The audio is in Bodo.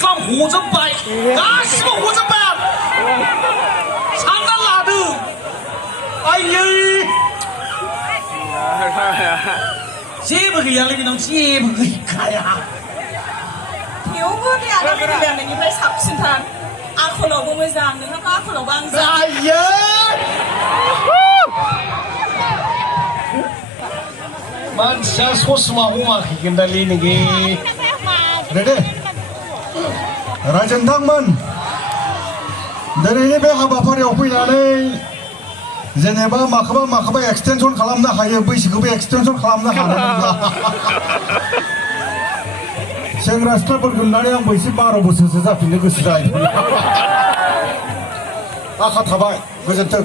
इस्लाम हजोब्बाय गासिबो हजोब्बाय आं सानना लादों आयै जेबो गैयालै बेनाव जेबो गैखाया थेवबो बे आदा नोंनिफ्राय साबसिनथार आखलावबो मोजां नोंहाबो आखलावबो आं जायो मानसिया ससमा हमाखै गेन्दालि नोंनि रेडे रायजोनथांमोन दिनैनि बे हाबाफारियाव फैनानै जेनेबा माखौबा एक्सटेनसन खालामनो हायो बैसोखौबो एक्सटेनसन खालामनो हानांगौब्ला सेंग्रा सिख्लाफोरखौ नुनानै आंबो एसे 12 बोसोरसो जाफिननो गोसो जायो आखा थाबाय गोजोन्थों